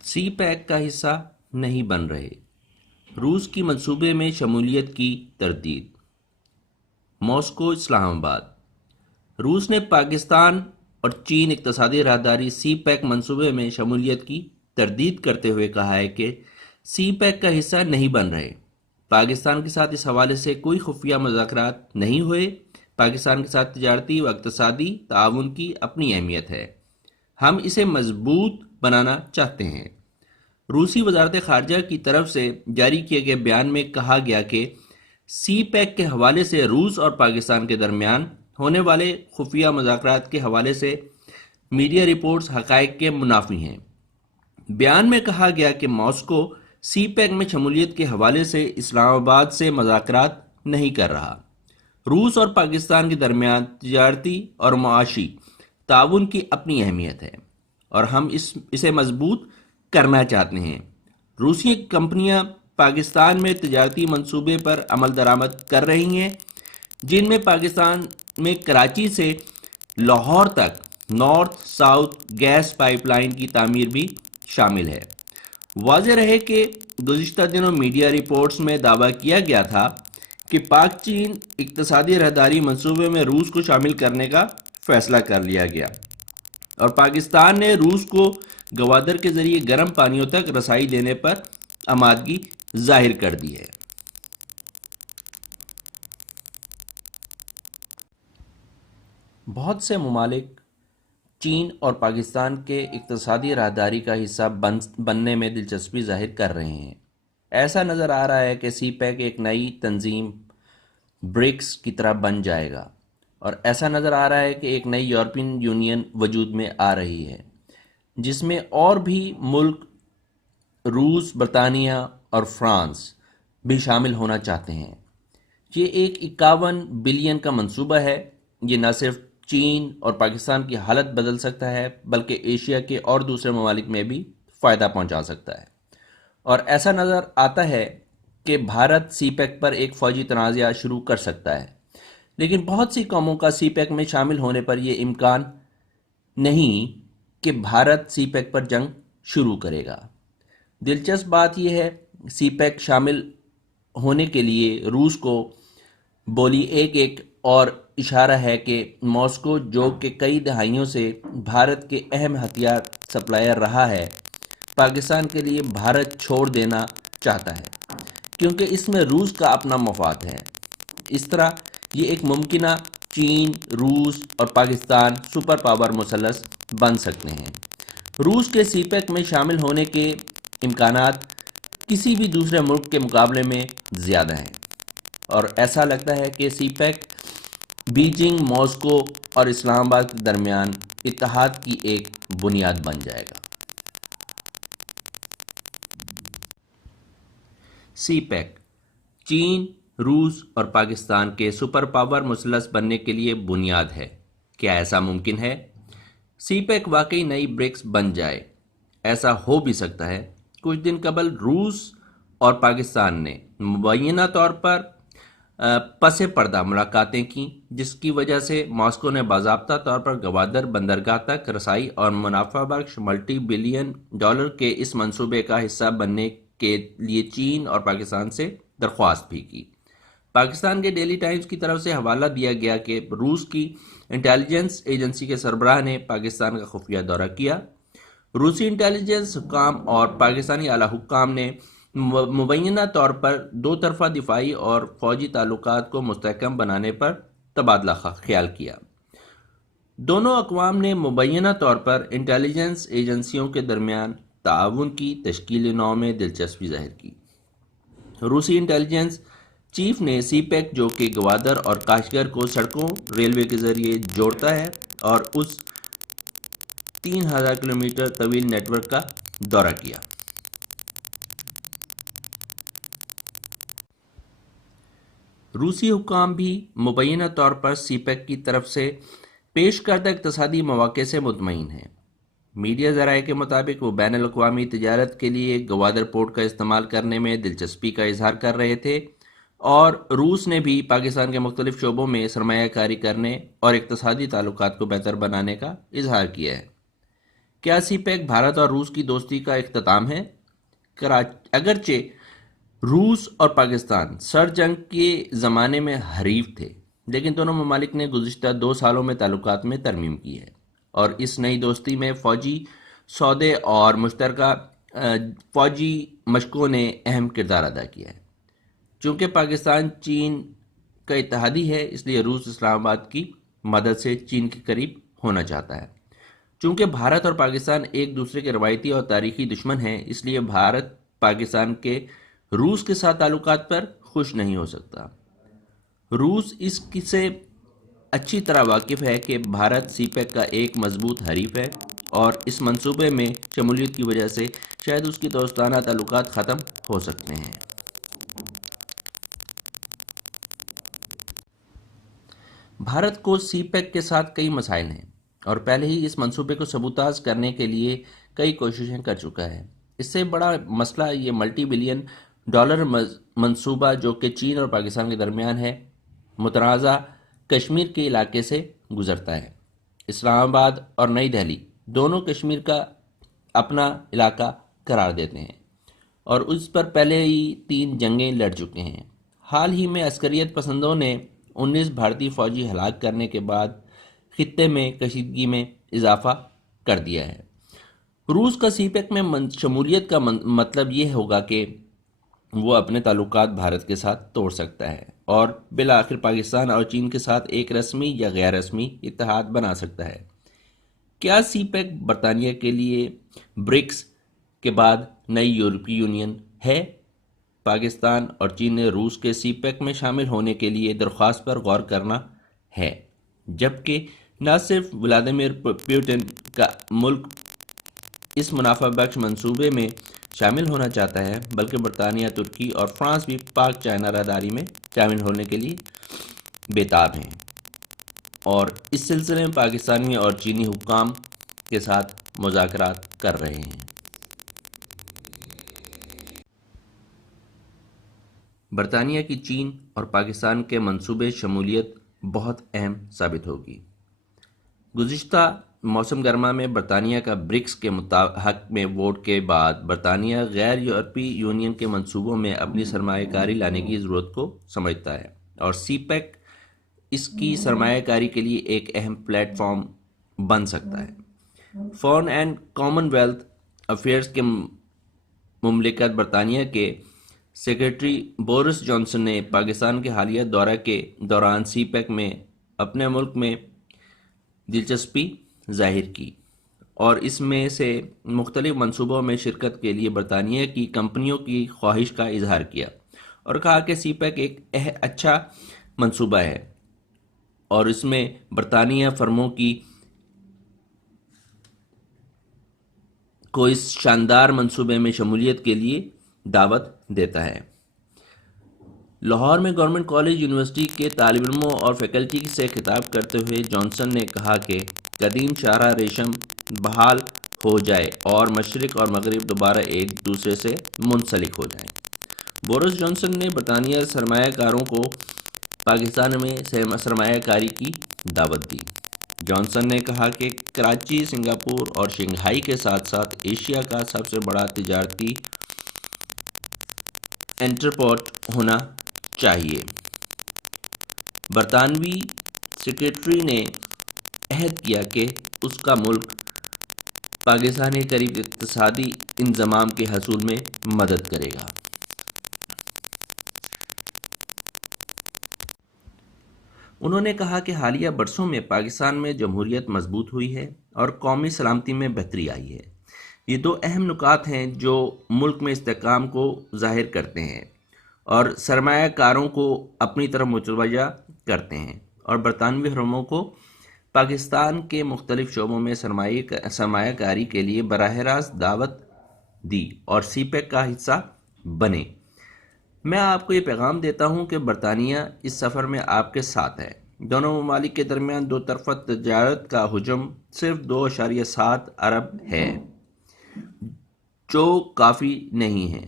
سی pack کا حصہ نہیں بن رہے، روس کی منصوبے میں شمولیت کی تردید۔ ماسکو اسلام آباد۔ روس نے پاکستان اور چین اقتصادی راہداری سی پیک منصوبے میں شمولیت کی تردید کرتے ہوئے کہا ہے کہ سی پیک کا حصہ نہیں بن رہے۔ پاکستان کے ساتھ اس حوالے سے کوئی خفیہ مذاکرات نہیں ہوئے۔ پاکستان کے ساتھ تجارتی و اقتصادی تعاون کی اپنی اہمیت ہے، ہم اسے مضبوط بنانا چاہتے ہیں۔ روسی وزارت خارجہ کی طرف سے جاری کیے گئے بیان میں کہا گیا کہ سی پیک کے حوالے سے روس اور پاکستان کے درمیان ہونے والے خفیہ مذاکرات کے حوالے سے میڈیا رپورٹس حقائق کے منافی ہیں۔ بیان میں کہا گیا کہ ماسکو سی پیک میں شمولیت کے حوالے سے اسلام آباد سے مذاکرات نہیں کر رہا۔ روس اور پاکستان کے درمیان تجارتی اور معاشی تعاون کی اپنی اہمیت ہے اور ہم اسے مضبوط کرنا چاہتے ہیں۔ روسی کمپنیاں پاکستان میں تجارتی منصوبے پر عمل درآمد کر رہی ہیں، جن میں پاکستان میں کراچی سے لاہور تک north south gas pipe line کی تعمیر بھی شامل ہے۔ واضح رہے کہ گزشتہ دنوں میڈیا رپورٹس میں دعویٰ کیا گیا تھا کہ پاک چین اقتصادی راہداری منصوبے میں روس کو شامل کرنے کا فیصلہ کر لیا گیا اور پاکستان نے روس کو گوادر کے ذریعے گرم پانیوں تک رسائی دینے پر آمادگی ظاہر کر دی ہے۔ بہت سے ممالک چین اور پاکستان کے اقتصادی راہداری کا حصہ بننے میں دلچسپی ظاہر کر رہے ہیں۔ ایسا نظر آ رہا ہے کہ سی پیک ایک نئی تنظیم برکس کی طرح بن جائے گا، اور ایسا نظر آ رہا ہے کہ ایک نئی یورپین یونین وجود میں آ رہی ہے، جس میں اور بھی ملک روس، برطانیہ اور فرانس بھی شامل ہونا چاہتے ہیں۔ یہ ایک 51 بلین کا منصوبہ ہے۔ یہ نہ صرف چین اور پاکستان کی حالت بدل سکتا ہے بلکہ ایشیا کے اور دوسرے ممالک میں بھی فائدہ پہنچا سکتا ہے، اور ایسا نظر آتا ہے کہ بھارت سی پیک پر ایک فوجی تنازعہ شروع کر سکتا ہے، لیکن بہت سی قوموں کا سی پیک میں شامل ہونے پر یہ امکان نہیں کہ بھارت سی پیک پر جنگ شروع کرے گا۔ دلچسپ بات یہ ہے، سی پیک شامل ہونے کے لیے روس کو بولی ایک اور اشارہ ہے کہ ماسکو، جو کہ کئی دہائیوں سے بھارت کے اہم ہتھیار سپلائر رہا ہے، پاکستان کے لیے بھارت چھوڑ دینا چاہتا ہے کیونکہ اس میں روس کا اپنا مفاد ہے۔ اس طرح یہ ایک ممکنہ چین، روس اور پاکستان سپر پاور مثلث بن سکتے ہیں۔ روس کے سی پیک میں شامل ہونے کے امکانات کسی بھی دوسرے ملک کے مقابلے میں زیادہ ہیں، اور ایسا لگتا ہے کہ سی پیک بیجنگ، ماسکو اور اسلام آباد کے درمیان اتحاد کی ایک بنیاد بن جائے گا۔ سی پیک چین، روس اور پاکستان کے سپر پاور مثلث بننے کے لیے بنیاد ہے۔ کیا ایسا ممکن ہے؟ سی پیک واقعی نئی برکس بن جائے۔ ایسا ہو بھی سکتا ہے۔ کچھ دن قبل روس اور پاکستان نے مبینہ طور پر پس پردہ ملاقاتیں کیں، جس کی وجہ سے ماسکو نے باضابطہ طور پر گوادر بندرگاہ تک رسائی اور منافع بخش ملٹی بلین ڈالر کے اس منصوبے کا حصہ بننے کے لیے چین اور پاکستان سے درخواست بھی کی۔ پاکستان کے ڈیلی ٹائمز کی طرف سے حوالہ دیا گیا کہ روس کی انٹیلیجنس ایجنسی کے سربراہ نے پاکستان کا خفیہ دورہ کیا۔ روسی انٹیلیجنس حکام اور پاکستانی اعلیٰ حکام نے مبینہ طور پر دو طرفہ دفاعی اور فوجی تعلقات کو مستحکم بنانے پر تبادلہ خیال کیا۔ دونوں اقوام نے مبینہ طور پر انٹیلیجنس ایجنسیوں کے درمیان تعاون کی تشکیل نو میں دلچسپی ظاہر کی۔ روسی انٹیلیجنس چیف نے سی پیک، جو کہ گوادر اور کاشغر کو سڑکوں، ریلوے کے ذریعے جوڑتا ہے، اور اس 3000 کلومیٹر طویل نیٹ ورک کا دورہ کیا۔ روسی حکام بھی مبینہ طور پر سی پیک کی طرف سے پیش کردہ اقتصادی مواقع سے مطمئن ہیں۔ میڈیا ذرائع کے مطابق وہ بین الاقوامی تجارت کے لیے گوادر پورٹ کا استعمال کرنے میں دلچسپی کا اظہار کر رہے تھے، اور روس نے بھی پاکستان کے مختلف شعبوں میں سرمایہ کاری کرنے اور اقتصادی تعلقات کو بہتر بنانے کا اظہار کیا ہے۔ کیا سی پیک بھارت اور روس کی دوستی کا اختتام ہے؟ اگرچہ روس اور پاکستان سر جنگ کے زمانے میں حریف تھے، لیکن دونوں ممالک نے گزشتہ 2 سالوں میں تعلقات میں ترمیم کی ہے، اور اس نئی دوستی میں فوجی سودے اور مشترکہ فوجی مشقوں نے اہم کردار ادا کیا ہے۔ چونکہ پاکستان چین کا اتحادی ہے، اس لیے روس اسلام آباد کی مدد سے چین کے قریب ہونا چاہتا ہے۔ چونکہ بھارت اور پاکستان ایک دوسرے کے روایتی اور تاریخی دشمن ہیں، اس لیے بھارت پاکستان کے روس کے ساتھ تعلقات پر خوش نہیں ہو سکتا۔ روس اس سے اچھی طرح واقف ہے کہ بھارت سی پیک کا ایک مضبوط حریف ہے، اور اس منصوبے میں شمولیت کی وجہ سے شاید اس کی دوستانہ تعلقات ختم ہو سکتے ہیں۔ بھارت کو سی پیک کے ساتھ کئی مسائل ہیں، اور پہلے ہی اس منصوبے کو سبوتاژ کرنے کے لیے کئی کوششیں کر چکا ہے۔ اس سے بڑا مسئلہ یہ ملٹی بلین ڈالر منصوبہ جو کہ چین اور پاکستان کے درمیان ہے، متنازع کشمیر کے علاقے سے گزرتا ہے۔ اسلام آباد اور نئی دہلی دونوں کشمیر کا اپنا علاقہ قرار دیتے ہیں، اور اس پر پہلے ہی 3 جنگیں لڑ چکے ہیں۔ حال ہی میں عسکریت پسندوں نے 19 بھارتی فوجی ہلاک کرنے کے بعد خطے میں کشیدگی میں اضافہ کر دیا ہے۔ روس کا سی پیک میں شمولیت کا مطلب یہ ہوگا کہ وہ اپنے تعلقات بھارت کے ساتھ توڑ سکتا ہے، اور بالآخر پاکستان اور چین کے ساتھ ایک رسمی یا غیر رسمی اتحاد بنا سکتا ہے۔ کیا سی پیک برطانیہ کے لیے برکس کے بعد نئی یورپی یونین ہے؟ پاکستان اور چین نے روس کے سی پیک میں شامل ہونے کے لیے درخواست پر غور کرنا ہے، جبکہ نہ صرف ولادیمیر پوٹن کا ملک اس منافع بخش منصوبے میں شامل ہونا چاہتا ہے، بلکہ برطانیہ، ترکی اور فرانس بھی پاک چائنا راہداری میں شامل ہونے کے لیے بےتاب ہیں، اور اس سلسلے میں پاکستانی اور چینی حکام کے ساتھ مذاکرات کر رہے ہیں۔ برطانیہ کی چین اور پاکستان کے منصوبے شمولیت بہت اہم ثابت ہوگی۔ گزشتہ موسم گرما میں برطانیہ کا برکس کے حق میں ووٹ کے بعد برطانیہ غیر یورپی یونین کے منصوبوں میں اپنی سرمایہ کاری لانے کی ضرورت کو سمجھتا ہے، اور سی پیک اس کی سرمایہ کاری کے لیے ایک اہم پلیٹ فارم بن سکتا ہے۔ Foreign and common wealth affairs کے مملکت برطانیہ کے سیکریٹری بورس جانسن نے پاکستان کے حالیہ دورہ کے دوران سی پیک میں اپنے ملک میں دلچسپی ظاہر کی، اور اس میں سے مختلف منصوبوں میں شرکت کے لیے برطانیہ کی کمپنیوں کی خواہش کا اظہار کیا، اور کہا کہ سی پیک ایک اچھا منصوبہ ہے، اور اس میں برطانیہ فرموں کو اس شاندار منصوبے میں شمولیت کے لیے دعوت دیتا ہے۔ لاہور میں گورنمنٹ کالج یونیورسٹی کے طالب علموں اور فیکلٹی سے خطاب کرتے ہوئے جانسن نے کہا کہ قدیم شاہراہ ریشم بحال ہو جائے اور مشرق اور مغرب دوبارہ ایک دوسرے سے منسلک ہو جائیں۔ بورس جانسن نے برطانیہ سرمایہ کاروں کو پاکستان میں سرمایہ کاری کی دعوت دی۔ جانسن نے کہا کہ کراچی، سنگاپور اور شنگھائی کے ساتھ ساتھ ایشیا کا سب سے بڑا تجارتی انٹرپورٹ ہونا چاہیے۔ برطانوی سیکریٹری نے عہد کیا کہ اس کا ملک پاکستان کے قریب اقتصادی انضمام کے حصول میں مدد کرے گا۔ انہوں نے کہا کہ حالیہ برسوں میں پاکستان میں جمہوریت مضبوط ہوئی ہے اور قومی سلامتی میں بہتری آئی ہے۔ یہ 2 اہم نکات ہیں جو ملک میں استحکام کو ظاہر کرتے ہیں اور سرمایہ کاروں کو اپنی طرف متوجہ کرتے ہیں، اور برطانوی فرموں کو پاکستان کے مختلف شعبوں میں سرمایہ کاری کے لیے براہ راست دعوت دی اور سی پیک کا حصہ بنے۔ میں آپ کو یہ پیغام دیتا ہوں کہ برطانیہ اس سفر میں آپ کے ساتھ ہے۔ دونوں ممالک کے درمیان 2 طرفہ تجارت کا حجم صرف 2.7 ارب ہے، جو کافی نہیں ہے۔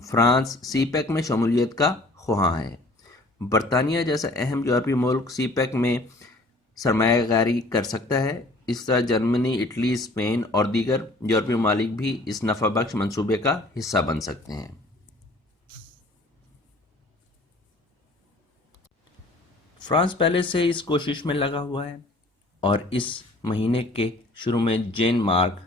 فرانس سی پیک میں شمولیت کا خواہاں ہے۔ برطانیہ جیسا اہم یورپی ملک سی پیک میں سرمایہ کاری کر سکتا ہے، اس طرح جرمنی، اٹلی، اسپین اور دیگر یورپی ممالک بھی اس نفع بخش منصوبے کا حصہ بن سکتے ہیں۔ فرانس پہلے سے اس کوشش میں لگا ہوا ہے اور اس مہینے کے شروع میں جین مارک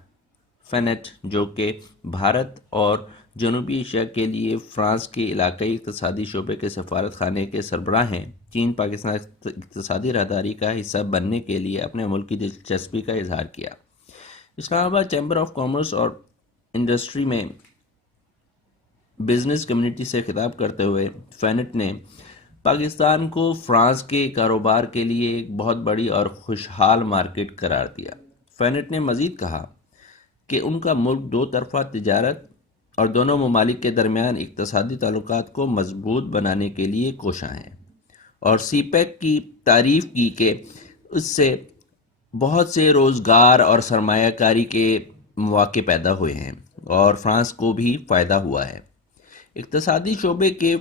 فینٹ، جو کہ بھارت اور جنوبی ایشیا کے لیے فرانس کے علاقائی اقتصادی شعبے کے سفارت خانے کے سربراہ ہیں، چین پاکستان اقتصادی راہداری کا حصہ بننے کے لیے اپنے ملک کی دلچسپی کا اظہار کیا۔ اسلام آباد چیمبر آف کامرس اور انڈسٹری میں بزنس کمیونٹی سے خطاب کرتے ہوئے فینٹ نے پاکستان کو فرانس کے کاروبار کے لیے ایک بہت بڑی اور خوشحال مارکیٹ قرار دیا۔ فینٹ نے مزید کہا کہ ان کا ملک دو طرفہ تجارت اور دونوں ممالک کے درمیان اقتصادی تعلقات کو مضبوط بنانے کے لیے کوشاں ہے، اور سی پیک کی تعریف کی کہ اس سے بہت سے روزگار اور سرمایہ کاری کے مواقع پیدا ہوئے ہیں اور فرانس کو بھی فائدہ ہوا ہے۔ اقتصادی شعبے کے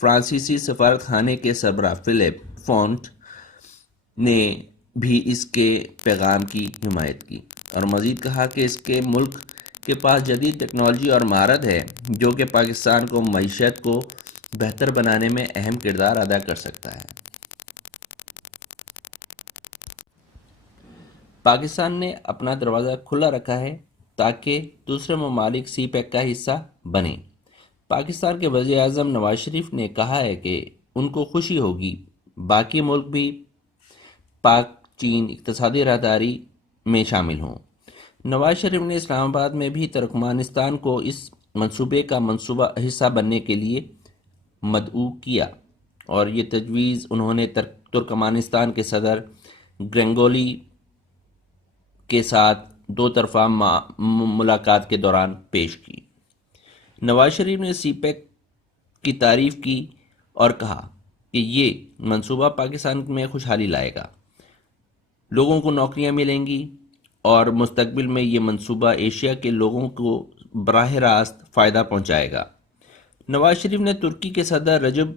فرانسیسی سفارت خانے کے سربراہ فلپ فونٹ نے بھی اس کے پیغام کی حمایت کی اور مزید کہا کہ اس کے ملک کے پاس جدید ٹیکنالوجی اور مہارت ہے جو کہ پاکستان کو معیشت کو بہتر بنانے میں اہم کردار ادا کر سکتا ہے۔ پاکستان نے اپنا دروازہ کھلا رکھا ہے تاکہ دوسرے ممالک سی پیک کا حصہ بنیں۔ پاکستان کے وزیر اعظم نواز شریف نے کہا ہے کہ ان کو خوشی ہوگی باقی ملک بھی پاک چین اقتصادی راہداری میں شامل ہوں۔ نواز شریف نے اسلام آباد میں بھی ترکمانستان کو اس منصوبے کا حصہ بننے کے لیے مدعو کیا، اور یہ تجویز انہوں نے ترکمانستان کے صدر گرینگولی کے ساتھ دو طرفہ ملاقات کے دوران پیش کی۔ نواز شریف نے سی پیک کی تعریف کی اور کہا کہ یہ منصوبہ پاکستان میں خوشحالی لائے گا، لوگوں کو نوکریاں ملیں گی اور مستقبل میں یہ منصوبہ ایشیا کے لوگوں کو براہ راست فائدہ پہنچائے گا۔ نواز شریف نے ترکی کے صدر رجب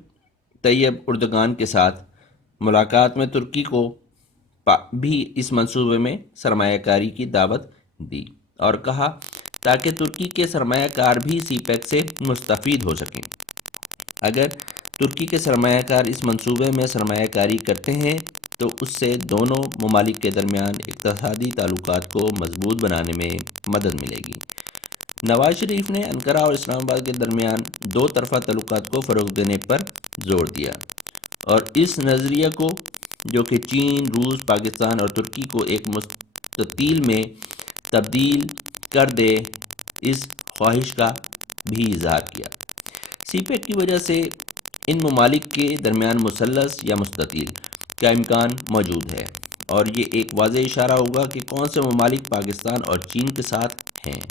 طیب اردگان کے ساتھ ملاقات میں ترکی کو بھی اس منصوبے میں سرمایہ کاری کی دعوت دی اور کہا تاکہ ترکی کے سرمایہ کار بھی سی پیک سے مستفید ہو سکیں۔ اگر ترکی کے سرمایہ کار اس منصوبے میں سرمایہ کاری کرتے ہیں تو اس سے دونوں ممالک کے درمیان اقتصادی تعلقات کو مضبوط بنانے میں مدد ملے گی۔ نواز شریف نے انقرہ اور اسلام آباد کے درمیان دو طرفہ تعلقات کو فروغ دینے پر زور دیا اور اس نظریے کو جو کہ چین، روس، پاکستان اور ترکی کو ایک مستطیل میں تبدیل کر دے، اس خواہش کا بھی اظہار کیا۔ سی پیک کی وجہ سے ان ممالک کے درمیان مثلث یا مستطیل کا امکان موجود ہے، اور یہ ایک واضح اشارہ ہوگا کہ کون سے ممالک پاکستان اور چین کے ساتھ ہیں۔